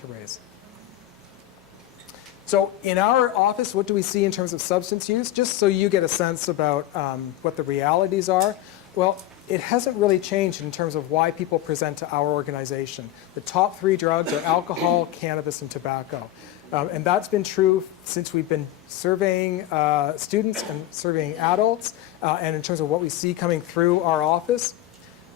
to raise. So in our office, what do we see in terms of substance use? Just so you get a sense about what the realities are. Well, it hasn't really changed in terms of why people present to our organization. The top 3 drugs are alcohol, cannabis, and tobacco. And that's been true since we've been surveying students and surveying adults. And in terms of what we see coming through our office,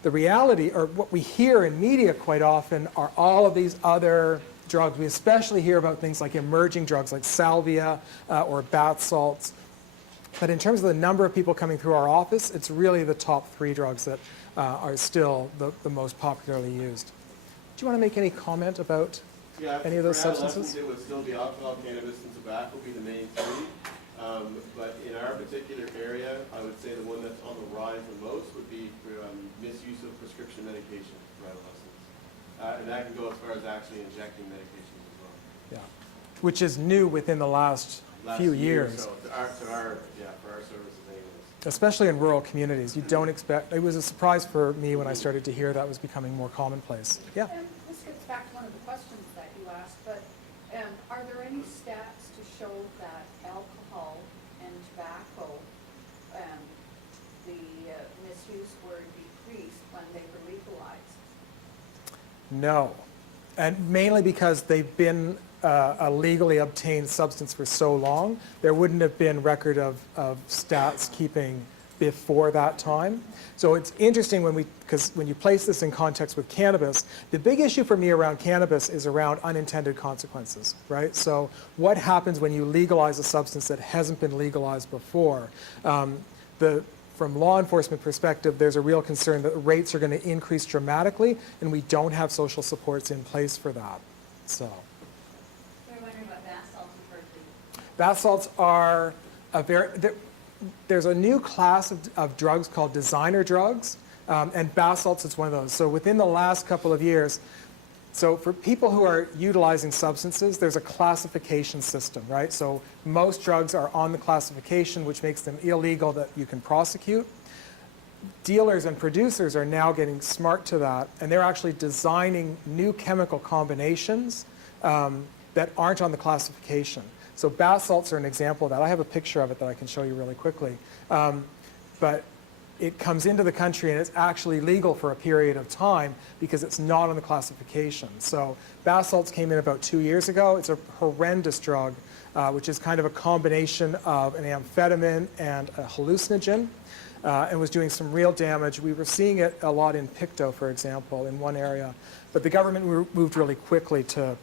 the reality, or what we hear in media quite often, are all of these other drugs. We especially hear about things like emerging drugs like salvia or bath salts. But in terms of the number of people coming through our office, it's really the top 3 drugs that are still the most popularly used. Do you want to make any comment about any of those substances? It would still be alcohol, cannabis, and tobacco be the main 3. But in our particular area, I would say the one that's on the rise the most would be misuse of prescription medication for adolescents. And that can go as far as actually injecting medications as well. Yeah, which is new within the last few years. So for our services anyways. Especially in rural communities. You don't expect, it was a surprise for me when I started to hear that was becoming more commonplace. Yeah. And this gets back to one of the questions that you asked, but are there any stats to show that alcohol and tobacco, the misuse were decreased when they were legalized? No. And mainly because they've been a legally obtained substance for so long, there wouldn't have been record of stats keeping before that time. So it's interesting because when you place this in context with cannabis, the big issue for me around cannabis is around unintended consequences, right? So what happens when you legalize a substance that hasn't been legalized before? From law enforcement perspective, there's a real concern that rates are going to increase dramatically, and we don't have social supports in place for that. So. We're wondering about bath salts and Berkeley. Bath salts are there's a new class of drugs called designer drugs, and bath salts is one of those. So within the last couple of years, so for people who are utilizing substances, there's a classification system, right? So most drugs are on the classification, which makes them illegal that you can prosecute. Dealers and producers are now getting smart to that, and they're actually designing new chemical combinations that aren't on the classification. So bath salts are an example of that. I have a picture of it that I can show you really quickly. But it comes into the country and it's actually legal for a period of time because it's not on the classification. So bath salts came in about 2 years ago. It's a horrendous drug, which is kind of a combination of an amphetamine and a hallucinogen, and was doing some real damage. We were seeing it a lot in Pictou, for example, in one area. But the government moved really quickly to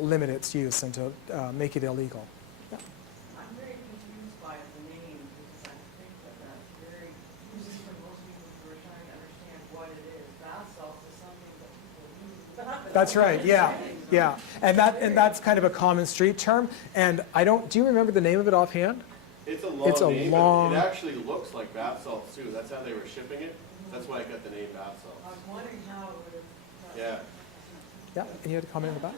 limit its use and to make it illegal. I'm very confused by the name because I think that that's very confusing for most people who are trying to understand what it is. Bath salts is something that people use. That's right, yeah, yeah. And that's kind of a common street term. And do you remember the name of it offhand? It's a long name, but it actually looks like bath salts too. That's how they were shipping it. That's why I got the name bath salts. I was wondering how it would have. Yeah. Yeah, and you had a comment on the back?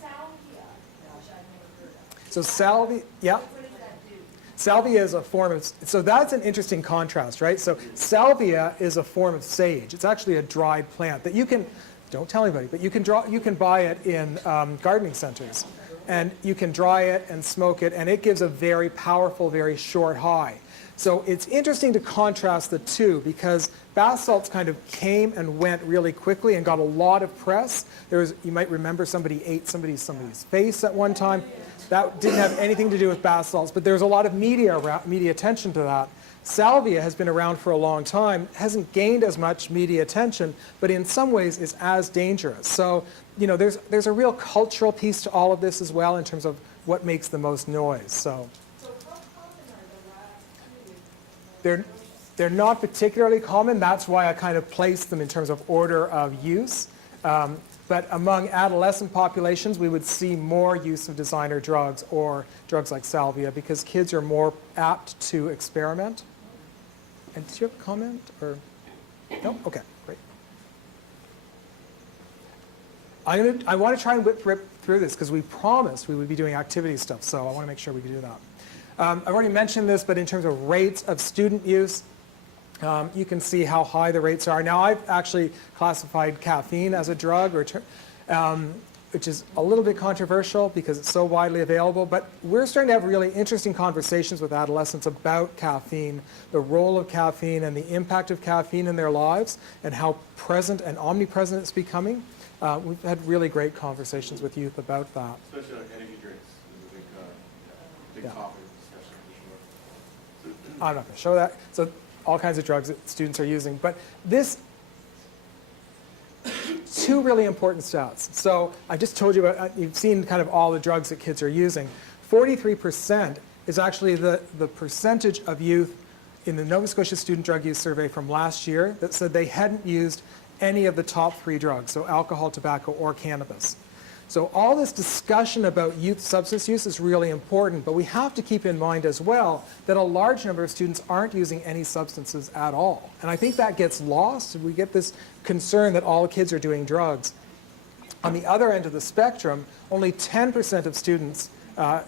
Salvia, which I've never heard of. So salvia, yeah. What does that do? Salvia is a form of, so that's an interesting contrast, right? So salvia is a form of sage. It's actually a dried plant that you can, don't tell anybody, but you can buy it in gardening centers. And you can dry it and smoke it, and it gives a very powerful, very short high. So it's interesting to contrast the two because bath salts kind of came and went really quickly and got a lot of press. You might remember somebody ate somebody's face at one time. That didn't have anything to do with bath salts, but there's a lot of media attention to that. Salvia has been around for a long time, hasn't gained as much media attention, but in some ways is as dangerous. So, you know, there's a real cultural piece to all of this as well in terms of what makes the most noise. So So how common are the last two? they're not particularly common. That's why I kind of placed them in terms of order of use. But among adolescent populations, we would see more use of designer drugs or drugs like salvia because kids are more apt to experiment. And did you have a comment? Or no? Okay, great. I want to try and rip through this because we promised we would be doing activity stuff, so I want to make sure we can do that. I've already mentioned this, but in terms of rates of student use, you can see how high the rates are. Now, I've actually classified caffeine as a drug, which is a little bit controversial because it's so widely available, but we're starting to have really interesting conversations with adolescents about caffeine, the role of caffeine and the impact of caffeine in their lives, and how present and omnipresent it's becoming. We've had really great conversations with youth about that. Especially like energy drinks, is a big Yeah. topic of discussion for sure. I'm not going to show that. So all kinds of drugs that students are using. But this, two really important stats. So I just told you about, you've seen kind of all the drugs that kids are using. 43% is actually the percentage of youth in the Nova Scotia Student Drug Use Survey from last year that said they hadn't used any of the top 3 drugs, so alcohol, tobacco, or cannabis. So all this discussion about youth substance use is really important, but we have to keep in mind as well that a large number of students aren't using any substances at all. And I think that gets lost. We get this concern that all kids are doing drugs. On the other end of the spectrum, only 10% of students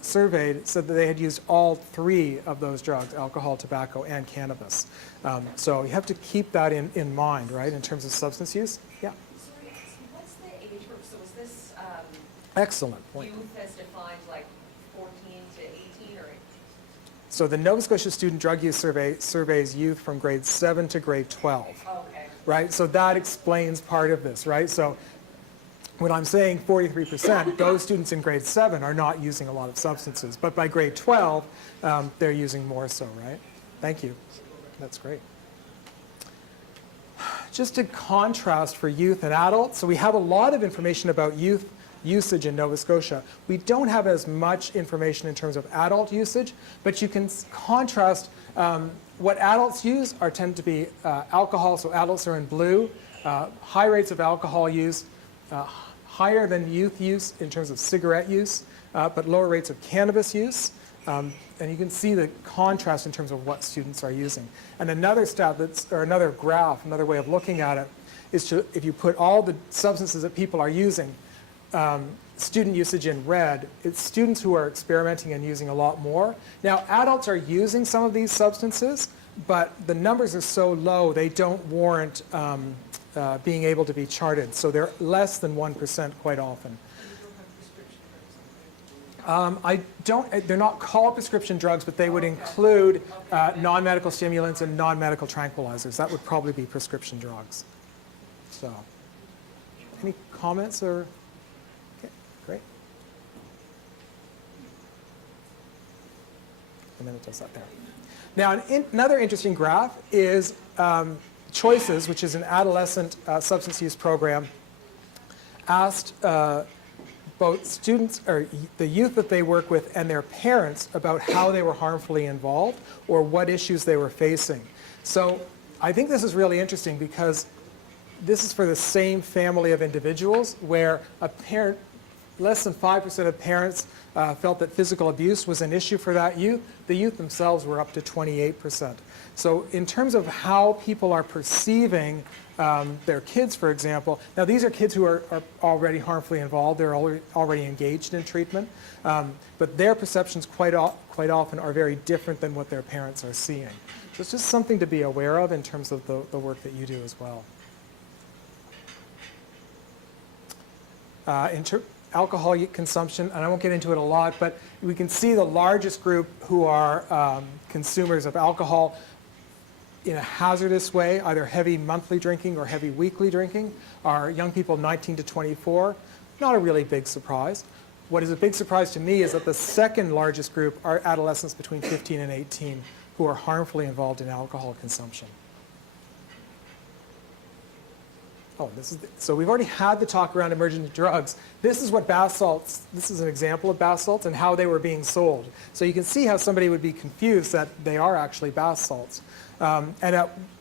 surveyed said that they had used all 3 of those drugs, alcohol, tobacco, and cannabis. So you have to keep that in mind, right, in terms of substance use. Yeah. Sorry, what's the age group? So is this Excellent point. youth as defined like 14 to 18 or? So the Nova Scotia Student Drug Use Survey surveys youth from grade 7 to grade 12, Okay. right? So that explains part of this, right? So when I'm saying 43%, those students in grade 7 are not using a lot of substances, but by grade 12, they're using more so, right? Thank you. That's great. Just to contrast for youth and adults, so we have a lot of information about youth usage in Nova Scotia. We don't have as much information in terms of adult usage, but you can contrast what adults use tend to be alcohol, so adults are in blue, high rates of alcohol use, higher than youth use in terms of cigarette use, but lower rates of cannabis use. And you can see the contrast in terms of what students are using. And another stat or another graph, another way of looking at it, is if you put all the substances that people are using, student usage in red, it's students who are experimenting and using a lot more. Now, adults are using some of these substances, but the numbers are so low they don't warrant being able to be charted. So they're less than 1% quite often. They're not called prescription drugs, but they would include non-medical stimulants and non-medical tranquilizers. That would probably be prescription drugs. So, any comments or? Okay, great. And then it does that there. Now, another interesting graph is Choices, which is an adolescent substance use program, asked both students or the youth that they work with and their parents about how they were harmfully involved or what issues they were facing. So I think this is really interesting because this is for the same family of individuals where less than 5% of parents felt that physical abuse was an issue for that youth. The youth themselves were up to 28%. So in terms of how people are perceiving their kids, for example, now these are kids who are already harmfully involved, they're already engaged in treatment, but their perceptions quite often are very different than what their parents are seeing. So it's just something to be aware of in terms of the work that you do as well. Alcohol consumption, and I won't get into it a lot, but we can see the largest group who are consumers of alcohol in a hazardous way, either heavy monthly drinking or heavy weekly drinking, are young people 19 to 24. Not a really big surprise. What is a big surprise to me is that the second largest group are adolescents between 15 and 18 who are harmfully involved in alcohol consumption. Oh, so we've already had the talk around emergent drugs. This is what bath salts, this is an example of bath salts and how they were being sold. So you can see how somebody would be confused that they are actually bath salts.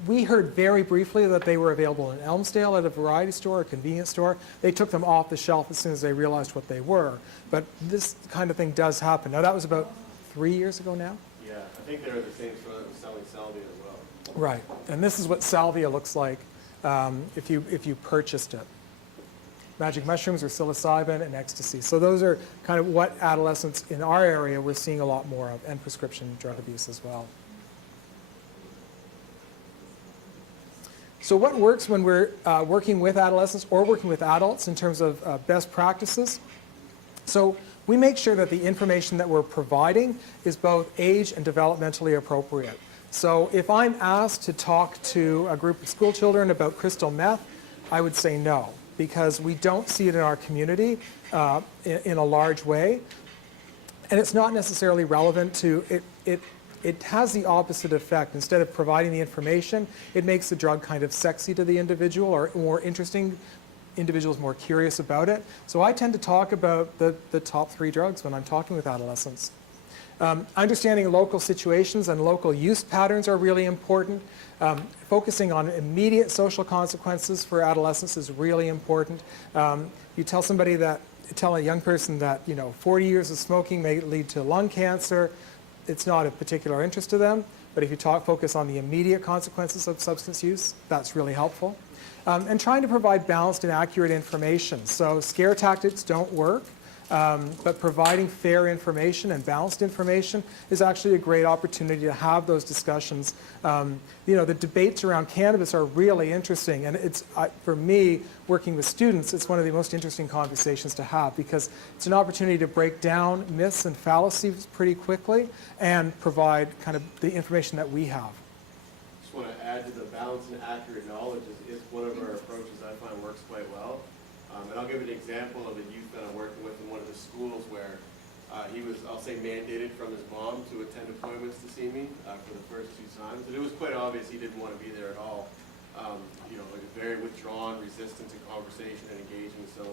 We heard very briefly that they were available in Elmsdale at a variety store, a convenience store. They took them off the shelf as soon as they realized what they were. But this kind of thing does happen. Now that was about 3 years ago now? Yeah, I think they were the same store that was selling salvia as well. Right, and this is what salvia looks like if you purchased it. Magic mushrooms or psilocybin and ecstasy. So those are kind of what adolescents in our area we're seeing a lot more of, and prescription drug abuse as well. So what works when we're working with adolescents or working with adults in terms of best practices? So we make sure that the information that we're providing is both age and developmentally appropriate. So if I'm asked to talk to a group of school children about crystal meth, I would say no, because we don't see it in our community in a large way. And it's not necessarily relevant to, it has the opposite effect. Instead of providing the information, it makes the drug kind of sexy to the individual or more interesting. Individuals more curious about it. So I tend to talk about the top 3 drugs when I'm talking with adolescents. Understanding local situations and local use patterns are really important. Focusing on immediate social consequences for adolescents is really important. You tell a young person that 40 years of smoking may lead to lung cancer. It's not of particular interest to them, but if you focus on the immediate consequences of substance use, that's really helpful. And trying to provide balanced and accurate information. So scare tactics don't work, but providing fair information and balanced information is actually a great opportunity to have those discussions. The debates around cannabis are really interesting, and it's, for me, working with students, it's one of the most interesting conversations to have because it's an opportunity to break down myths and fallacies pretty quickly and provide kind of the information that we have. Just want to add to the balanced and accurate knowledge is one of our approaches I find works quite well. And I'll give an example of a youth that I'm working with in one of the schools where he was, I'll say, mandated from his mom to attend appointments to see me for the first 2 times. And it was quite obvious he didn't want to be there at all. Like very withdrawn, resistant to conversation and engagement. So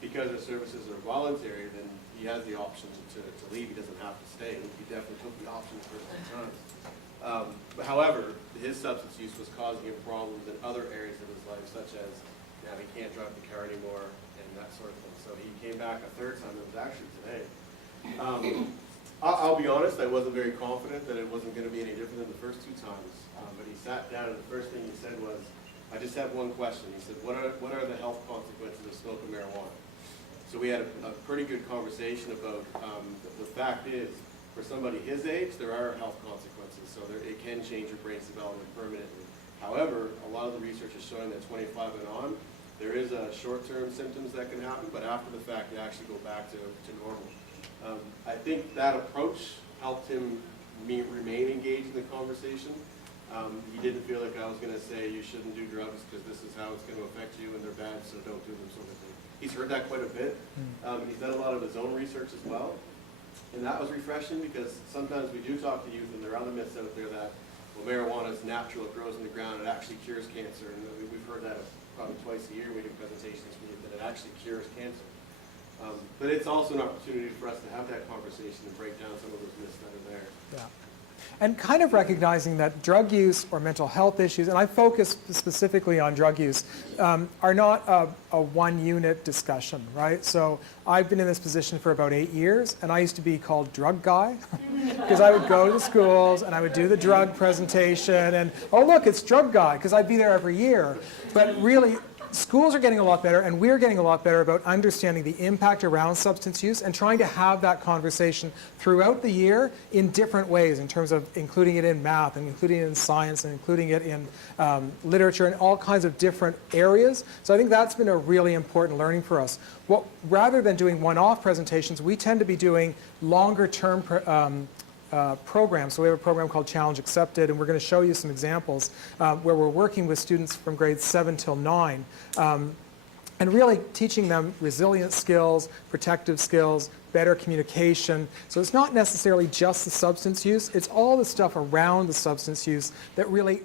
because our services are voluntary, then he has the option to leave. He doesn't have to stay. He definitely took the option the first 2 times. However, his substance use was causing him problems in other areas of his life, such as now he can't drive the car anymore and that sort of thing. So he came back a 3rd time. It was actually today. I'll be honest, I wasn't very confident that it wasn't going to be any different than the first 2 times. But he sat down and the first thing he said was, I just have one question. He said, what are the health consequences of smoking marijuana? So we had a pretty good conversation about the fact is, for somebody his age, there are health consequences. So it can change your brain's development permanently. However, a lot of the research is showing that 25 and on, there is short-term symptoms that can happen, but after the fact, they actually go back to normal. I think that approach helped him remain engaged in the conversation. He didn't feel like I was going to say you shouldn't do drugs because this is how it's going to affect you and they're bad, so don't do them, sort of thing. He's heard that quite a bit. He's done a lot of his own research as well. And that was refreshing because sometimes we do talk to youth and there are other myths out there that, well, marijuana is natural, it grows in the ground, it actually cures cancer. And we've heard that probably twice a year. We do presentations for youth that it actually cures cancer. But it's also an opportunity for us to have that conversation and break down some of those myths that are there. Yeah. And kind of recognizing that drug use or mental health issues, and I focus specifically on drug use, are not a one-unit discussion, right? So I've been in this position for about 8 years, and I used to be called drug guy because I would go to the schools and I would do the drug presentation and, oh look, it's drug guy, because I'd be there every year. But really, schools are getting a lot better, and we're getting a lot better about understanding the impact around substance use and trying to have that conversation throughout the year in different ways in terms of including it in math and including it in science and including it in literature and all kinds of different areas. So I think that's been a really important learning for us. Rather than doing one-off presentations, we tend to be doing longer-term programs. So we have a program called Challenge Accepted, and we're going to show you some examples where we're working with students from grades 7 till 9 and really teaching them resilience skills, protective skills, better communication. So it's not necessarily just the substance use, it's all the stuff around the substance use that really,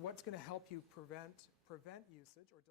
what's going to help you prevent usage or